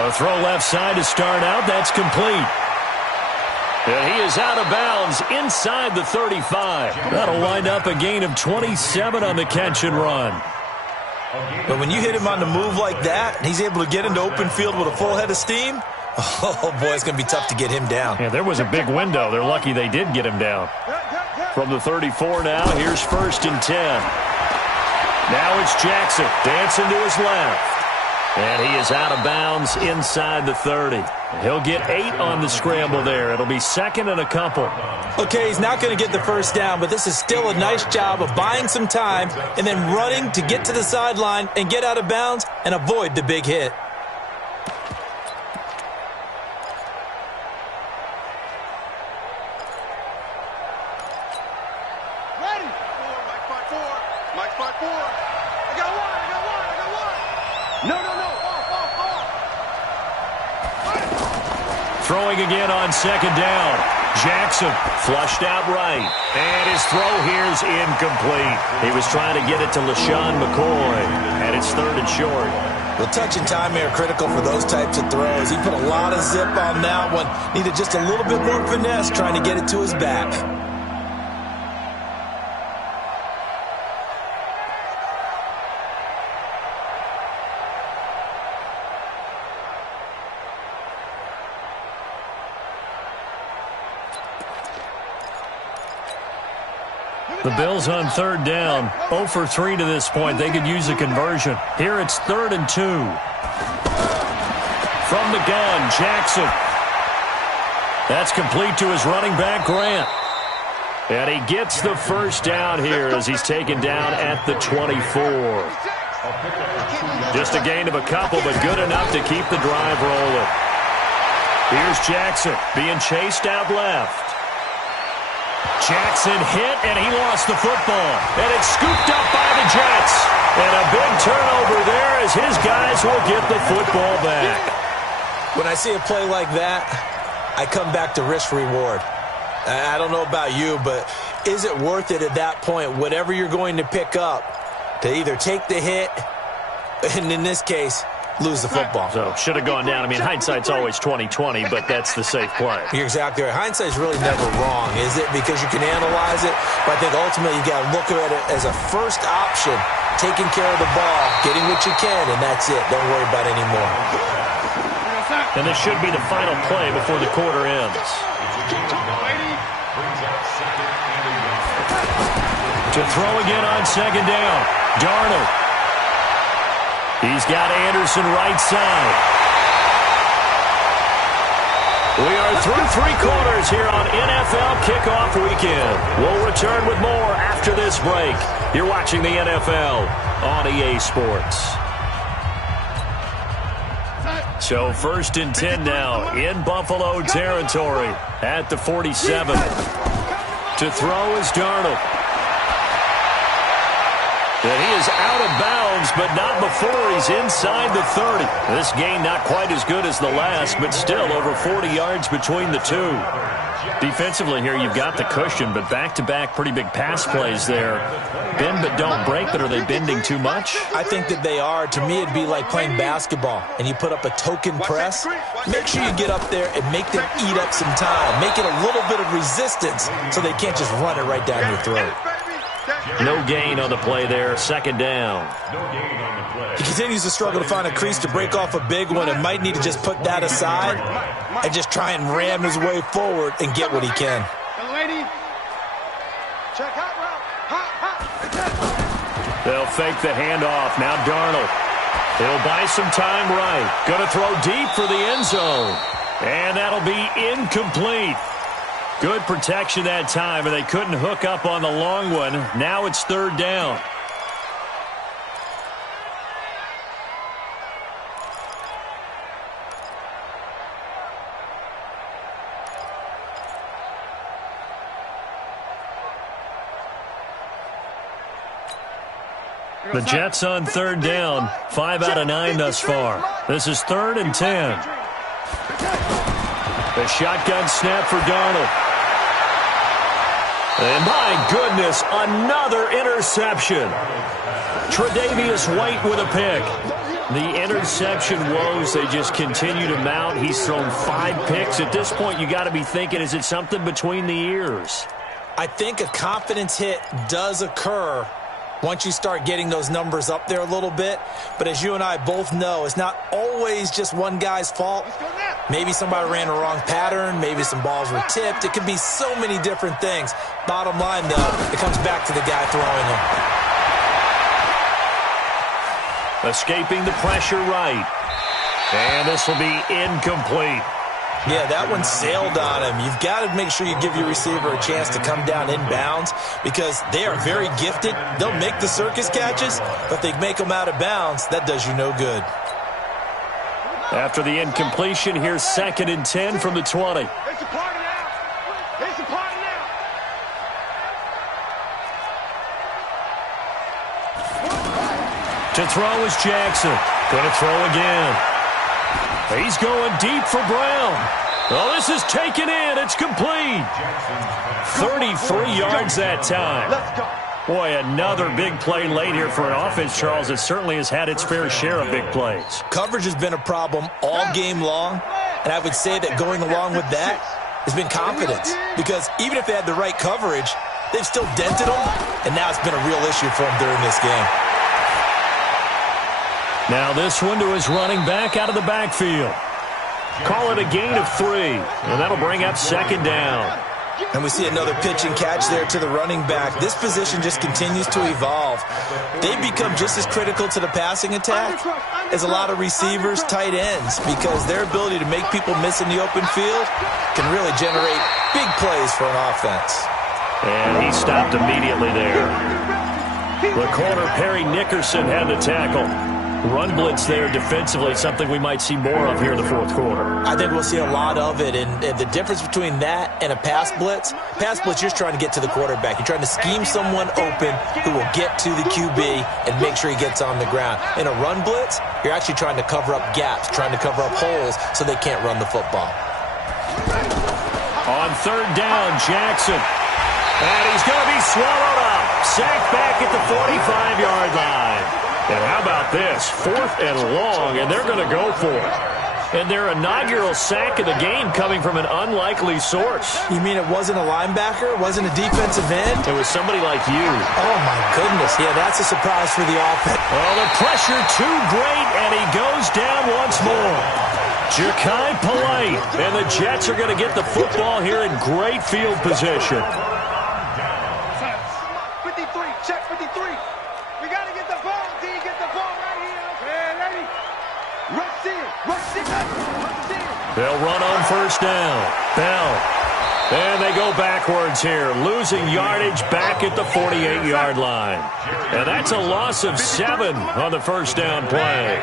A throw left side to start out. That's complete. And he is out of bounds inside the 35. That'll wind up a gain of 27 on the catch and run. But when you hit him on the move like that, and he's able to get into open field with a full head of steam, oh, boy, it's going to be tough to get him down. Yeah, there was a big window. They're lucky they did get him down. From the 34 now, here's first and 10. Now it's Jackson dancing to his left. And he is out of bounds inside the 30. He'll get 8 on the scramble there. It'll be 2nd and a couple. Okay, he's not going to get the first down, but this is still a nice job of buying some time and then running to get to the sideline and get out of bounds and avoid the big hit. Ready. Mike 5-4. Mike 5-4. I got one. No. Throwing again on 2nd down. Jackson flushed out right. And his throw here is incomplete. He was trying to get it to LaShawn McCoy. And it's 3rd and short. Well, touch and time are critical for those types of throws. He put a lot of zip on that one. Needed just a little bit more finesse trying to get it to his back. The Bills on 3rd down, 0 for 3 to this point. They could use a conversion. Here it's 3rd and 2. From the gun, Jackson. That's complete to his running back, Grant. And he gets the first down here as he's taken down at the 24. Just a gain of a couple, but good enough to keep the drive rolling. Here's Jackson being chased out left. Jackson hit, and he lost the football. And it's scooped up by the Jets. And a big turnover there as his guys will get the football back. When I see a play like that, I come back to risk-reward. I don't know about you, but is it worth it at that point, whatever you're going to pick up, to either take the hit, and in this case, lose the football? So, should have gone down. I mean, hindsight's always 20/20, but that's the safe play. You're exactly right. Hindsight's really never wrong, is it? Because you can analyze it, but I think ultimately you got to look at it as a first option, taking care of the ball, getting what you can, and that's it. Don't worry about it anymore. And this should be the final play before the quarter ends. To throw again on second down. Darnold. He's got Anderson right side. We are through three quarters here on NFL Kickoff Weekend. We'll return with more after this break. You're watching the NFL on EA Sports. So 1st and 10 now in Buffalo territory at the 47. To throw is Darnold. And he is out of bounds, but not before he's inside the 30. This gain not quite as good as the last, but still over 40 yards between the two. Defensively here, you've got the cushion, but back-to-back pretty big pass plays there. Bend but don't break, but are they bending too much? I think that they are. To me, it'd be like playing basketball, and you put up a token press. Make sure you get up there and make them eat up some time. Make it a little bit of resistance so they can't just run it right down your throat. No gain on the play there. Second down. He continues to struggle to find a crease to break off a big one and might need to just put that aside and just try and ram his way forward and get what he can. They'll fake the handoff. Now Darnold. He'll buy some time right. Going to throw deep for the end zone. And that'll be incomplete. Good protection that time, and they couldn't hook up on the long one. Now it's third down. The Jets on third down. 5 out of 9 thus far. This is 3rd and 10. The shotgun snap for Darnold. And my goodness, another interception. Tre'Davious White with a pick. The interception woes, they just continue to mount. He's thrown 5 picks. At this point, you got to be thinking, is it something between the ears? I think a confidence hit does occur once you start getting those numbers up there a little bit. But as you and I both know, it's not always just one guy's fault. Maybe somebody ran a wrong pattern. Maybe some balls were tipped. It could be so many different things. Bottom line, though, it comes back to the guy throwing them. Escaping the pressure right. And this will be incomplete. Yeah, that one sailed on him. You've got to make sure you give your receiver a chance to come down inbounds because they are very gifted. They'll make the circus catches, but they make them out of bounds. That does you no good. After the incompletion, here's 2nd and 10 from the 20. To throw is Jackson. Going to throw again. He's going deep for Brown. Oh, this is taken in. It's complete. 33 yards that time. Boy, another big play late here for an offense, Charles. It certainly has had its fair share of big plays. Coverage has been a problem all game long, and I would say that going along with that has been confidence. Because even if they had the right coverage, they've still dented them, and now it's been a real issue for them during this game. Now this one to his running back out of the backfield. Call it a gain of 3, and that'll bring up 2nd down. And we see another pitch and catch there to the running back. This position just continues to evolve. They've become just as critical to the passing attack as a lot of receivers, tight ends, because their ability to make people miss in the open field can really generate big plays for an offense. And he stopped immediately there. The corner, Perry Nickerson, had the tackle. run blitz there defensively, something we might see more of here in the fourth quarter. I think we'll see a lot of it, and the difference between that and a pass blitz, you're just trying to get to the quarterback. You're trying to scheme someone open who will get to the QB and make sure he gets on the ground. In a run blitz, you're actually trying to cover up gaps, trying to cover up holes so they can't run the football. On third down, Jackson. And he's going to be swallowed up. Sacked back at the 45-yard line. And how about this? 4th and long, and they're going to go for it. And their inaugural sack of the game coming from an unlikely source. You mean it wasn't a linebacker? It wasn't a defensive end? It was somebody like you. Oh, my goodness. Yeah, that's a surprise for the offense. Well, the pressure too great, and he goes down once more. Ja'Kai Polite, and the Jets are going to get the football here in great field position. 53, check 53. We got to get the ball, D. Get the ball right here. Okay, ready? Rush in, rush in, rush in. They'll run on first down. Bell. And they go backwards here, losing yardage back at the 48-yard line. And that's a loss of 7 on the first down play.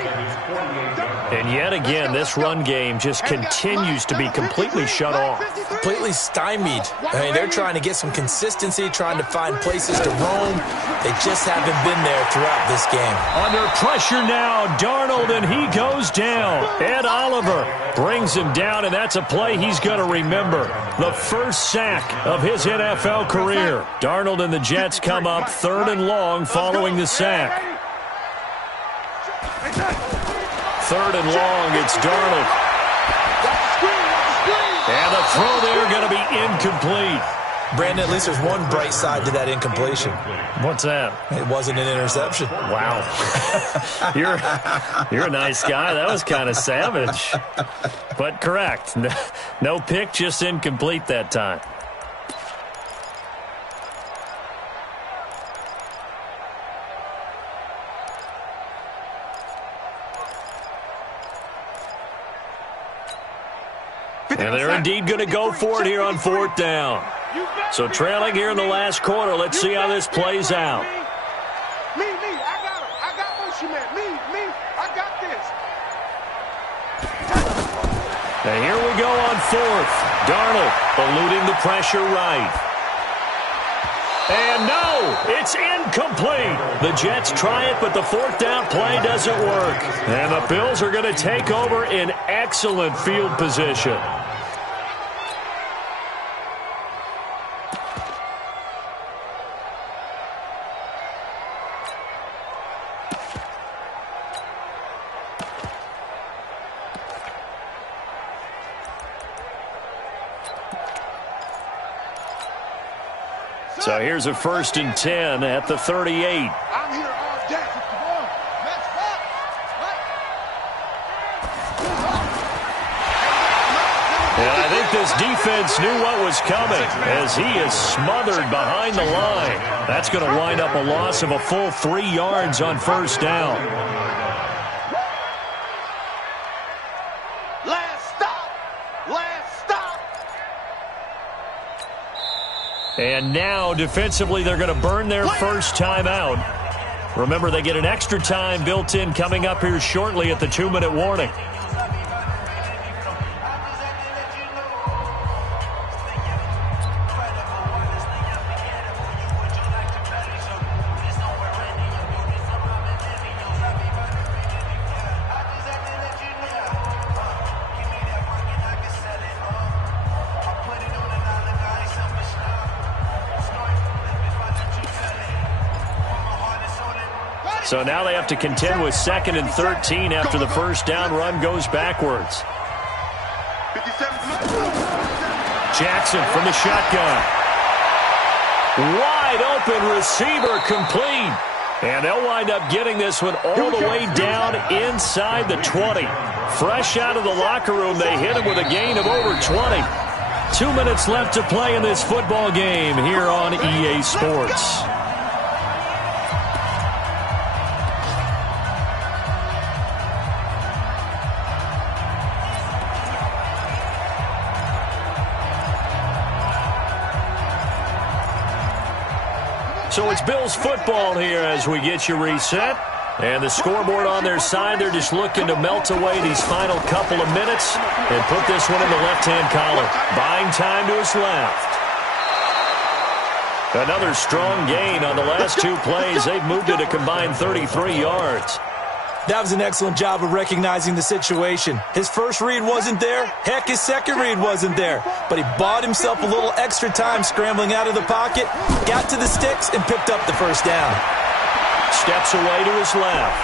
And yet again, this run game just continues to be completely shut off. Completely stymied. I mean, they're trying to get some consistency, trying to find places to roam. They just haven't been there throughout this game. Under pressure now, Darnold, and he goes down. Ed Oliver brings him down, and that's a play he's going to remember. The first sack of his NFL career. Darnold and the Jets come up 3rd and long following the sack. 3rd and long, it's Darnold. And the throw there going to be incomplete. Brandon, at least there's one bright side to that incompletion. What's that? It wasn't an interception. Wow. You're a nice guy. That was kind of savage. But correct. No pick, just incomplete that time. And they're indeed going to go for it here on 4th down. So trailing here in the last quarter. Let's see how this plays out. Me, I got it. I got motion man. Me, I got this. And here we go on 4th. Darnold eluding the pressure right. And no, it's incomplete. The Jets try it, but the 4th down play doesn't work. And the Bills are going to take over in excellent field position. So here's a 1st and 10 at the 38. I'm here all day. Come on. Match back. And I think this defense knew what was coming as he is smothered behind the line. That's going to wind up a loss of a full 3 yards on 1st down. Last stop. And now, defensively, they're going to burn their first timeout. Remember, they get an extra time built in coming up here shortly at the 2-minute warning. So now they have to contend with 2nd and 13 after the first down run goes backwards. Jackson from the shotgun. Wide open receiver complete. And they'll wind up getting this one all the way down inside the 20. Fresh out of the locker room, they hit him with a gain of over 20. 2 minutes left to play in this football game here on EA Sports. So it's Bills football here as we get you reset. And the scoreboard on their side, they're just looking to melt away these final couple of minutes and put this one in the left-hand column. Buying time to his left. Another strong gain on the last two plays. They've moved it a combined 33 yards. That was an excellent job of recognizing the situation. His first read wasn't there. Heck, his second read wasn't there. But he bought himself a little extra time scrambling out of the pocket, got to the sticks, and picked up the first down. Steps away to his left.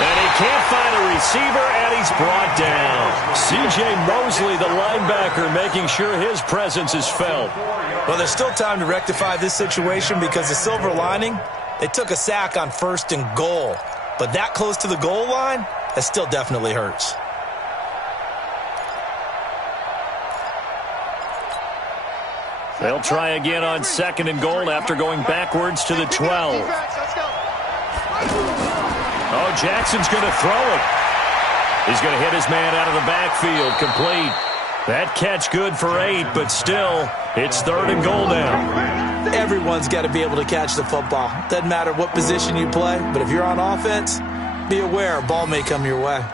And he can't find a receiver, and he's brought down. C.J. Mosley, the linebacker, making sure his presence is felt. Well, there's still time to rectify this situation because the silver lining, they took a sack on 1st and goal. But that close to the goal line, that still definitely hurts. They'll try again on 2nd and goal after going backwards to the 12. Oh, Jackson's going to throw it. He's going to hit his man out of the backfield, complete. That catch good for 8, but still, it's 3rd and goal now. Everyone's got to be able to catch the football. Doesn't matter what position you play, but if you're on offense, be aware a ball may come your way.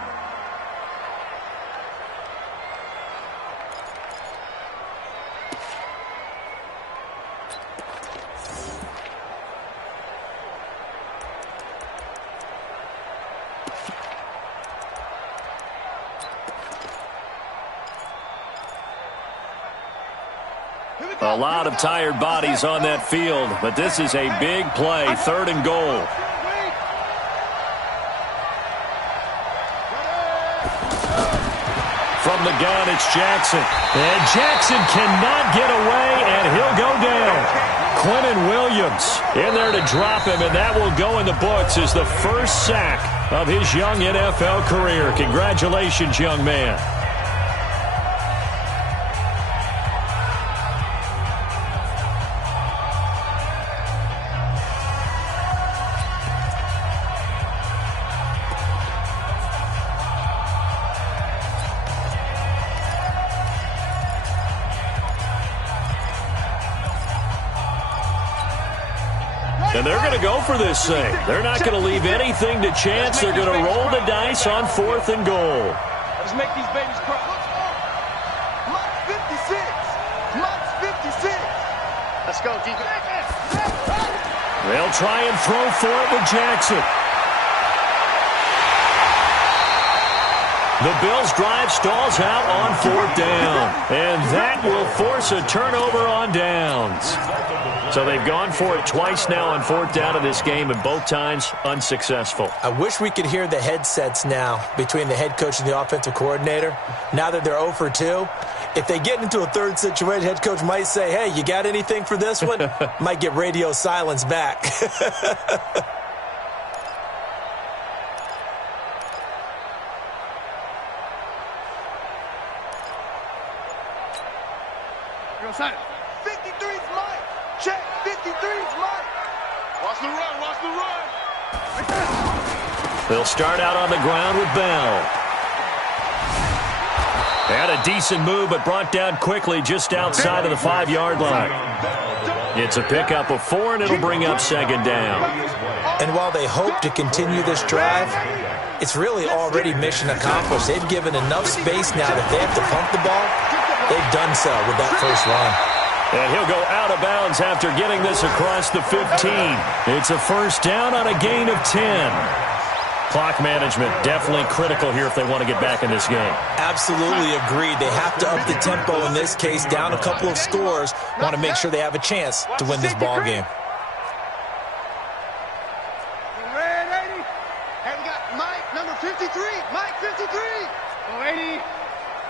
A lot of tired bodies on that field, but this is a big play, 3rd and goal. From the gun, it's Jackson. And Jackson cannot get away, and he'll go down. Quentin Williams in there to drop him, and that will go in the books as the first sack of his young NFL career. Congratulations, young man. And they're going to go for this thing. They're not going to leave anything to chance. They're going to roll the dice on 4th and goal. Let's make these babies cry. Mike's 56. Mike's 56. Let's go, defense. They'll try and throw for it with Jackson. The Bills' drive stalls out on 4th down. And that will force a turnover on downs. So they've gone for it twice now on 4th down in this game, and both times unsuccessful. I wish we could hear the headsets now between the head coach and the offensive coordinator. Now that they're 0 for 2, if they get into a third situation, head coach might say, hey, you got anything for this one? Might get radio silence back. Go side. 53's Mike. Check. 53's Mike. Watch the run. Watch the run. They'll start out on the ground with Bell. Had a decent move, but brought down quickly just outside of the 5-yard line. It's a pickup of 4, and it'll bring up 2nd down. And while they hope to continue this drive, it's really already mission accomplished. They've given enough space now that they have to pump the ball. They've done so with that first run. And he'll go out of bounds after getting this across the 15. It's a first down on a gain of 10. Clock management definitely critical here if they want to get back in this game. Absolutely agreed. They have to up the tempo in this case, down a couple of scores. Want to make sure they have a chance to win this ball game. Red 80. Hey, we got Mike, number 53. Mike 53. Oh, 80.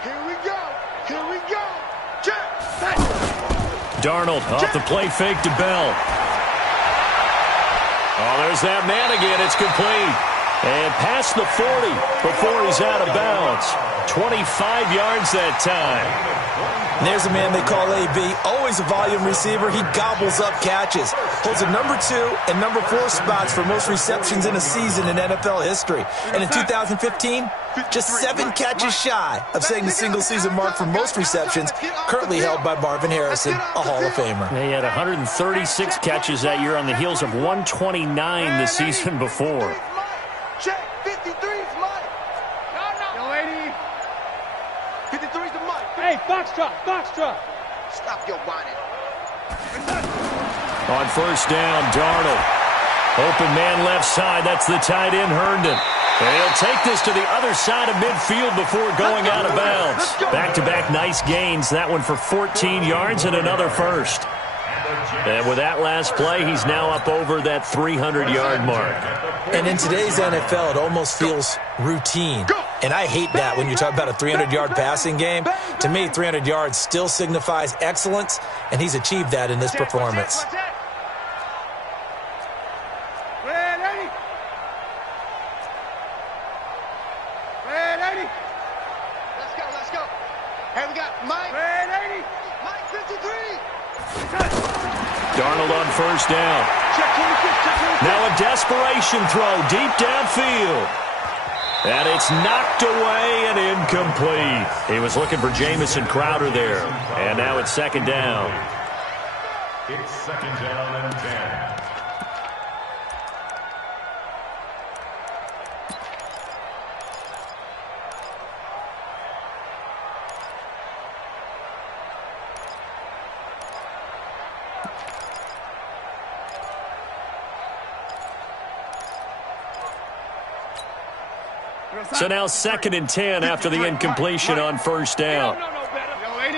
Here we go. Here we go. Check. Darnold off the play fake to Bell. Oh, there's that man again. It's complete. And past the 40 before he's out of bounds. 25 yards that time. And there's a man they call AB. Always a volume receiver. He gobbles up catches. Holds a number 2 and number 4 spots for most receptions in a season in NFL history. And in 2015, just 7 catches shy of setting the single-season mark for most receptions, currently held by Marvin Harrison, a Hall of Famer. He had 136 catches that year on the heels of 129 the season before. Check. 53's Mike. Yo, 80. 53's the Mike. Hey, Foxtrot, Foxtrot. Stop your whining. On first down, Darnold. Open man left side. That's the tight end, Herndon. And he'll take this to the other side of midfield before going out of bounds. Back-to-back nice gains. That one for 14 yards and another first. And with that last play, he's now up over that 300-yard mark. And in today's NFL, it almost feels routine. And I hate that when you talk about a 300-yard passing game. To me, 300 yards still signifies excellence, and he's achieved that in this performance. Let's go. Hey, we got Mike. Mike 53. Darnold on first down. Now a desperation throw deep downfield. And it's knocked away and incomplete. He was looking for Jamison Crowder there. And now it's second down. It's second down and 10. So now second and 10 after the incompletion on first down. Yo, 80.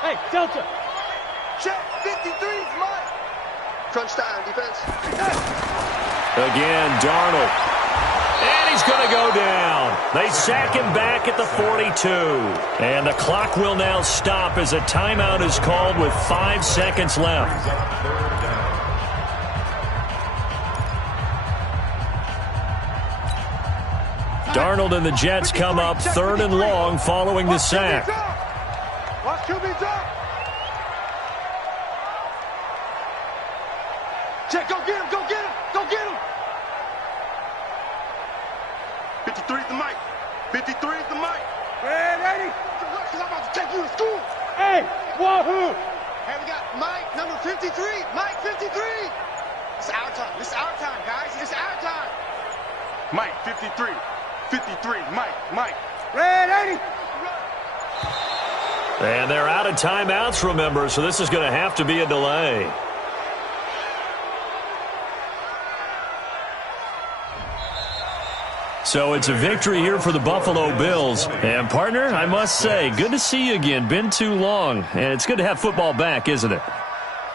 Hey, Delta. Check. 53's Mike. Crunch time, defense. Again, Darnold. And he's going to go down. They sack him back at the 42. And the clock will now stop as a timeout is called with 5 seconds left. Darnold and the Jets come up third and long following the sack. Watch QB's up. Check, go get him. 53's the mic. 53's the mic. Red 80. Because I'm about to take you to school. Hey, wahoo. Hey, we got Mike, number 53. Mike 53. It's our time. Guys. It's our time. Mike 53. 53, Mike. Red 80. And they're out of timeouts, remember, so this is going to have to be a delay. So it's a victory here for the Buffalo Bills. And, partner, I must say, good to see you again. Been too long. And it's good to have football back, isn't it?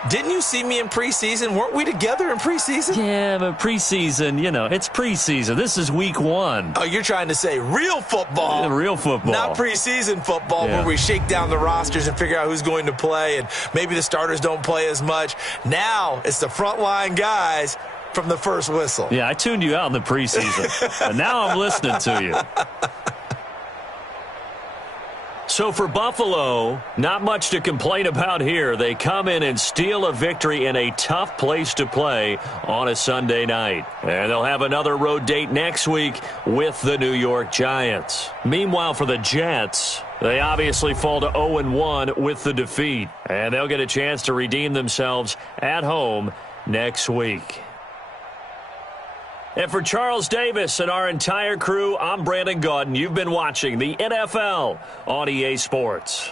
Didn't you see me in preseason? Weren't we together in preseason? Yeah, but preseason, it's preseason. This is week 1. Oh, you're trying to say real football. Yeah, real football. Not preseason football where we shake down the rosters and figure out who's going to play, and maybe the starters don't play as much. Now it's the frontline guys from the first whistle. Yeah, I tuned you out in the preseason. And now I'm listening to you. So for Buffalo, not much to complain about here. They come in and steal a victory in a tough place to play on a Sunday night. And they'll have another road date next week with the New York Giants. Meanwhile, for the Jets, they obviously fall to 0-1 with the defeat. And they'll get a chance to redeem themselves at home next week. And for Charles Davis and our entire crew, I'm Brandon Gaudin. You've been watching the NFL on EA Sports.